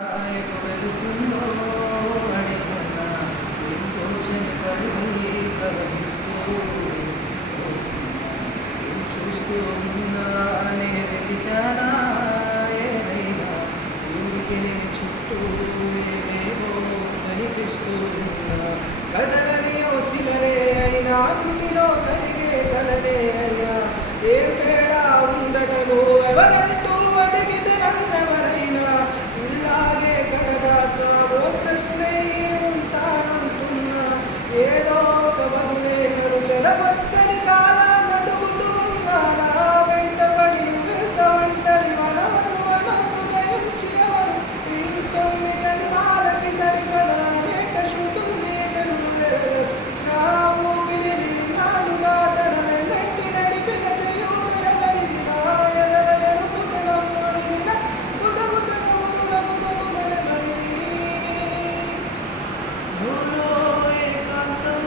ఎటు వెళుతుందో అడిగన్నా ఏం తోచని పరుగై ప్రవహిస్తూ పోతున్నా. ఏం చూస్తూ ఉన్నా నే వెతికానా ఏదైనా ఊరికి నేను చుట్టూ ఏవేవో కనిపిస్తూ ఉన్నా. కదలని ఓసిలనే అయినా త్రుటిలో కలిగే కలలే అయినా ఏం తేడా ఉందటను ఎవరంటూ అడిగితే నన్నెవరైనా ఇల్లాగే కడదాకా ఓ ప్రశ్నే ఉంటానంటున్నా. ఏదో ఒక బదులే నన్ను జలబద్దలి కాలాన్ని అడుగుతూ ఉన్నా. నా వెంటపడి నువ్వెంత ఒంటరి మనవను అనకు దయించి ఎవరు ఇంకొన్ని జన్మాలకి సరిపడా అనేక శృతుల్ని తెలుగువెరగరు. నా ఊపిరిని నాలుగా తన వెన్నట్టి నడిపిన చేయూత ఎవరిది నా ఎదల ఎరుపు శనము అడిగిన గుసగుసగ మురులకు మగుమలెవరిది. లోలో ఏకాంతం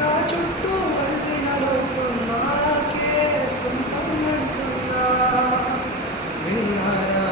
నా చుట్టూ అల్లిన లోకం నాకే సొంతం అంటున్నా. విన్నారా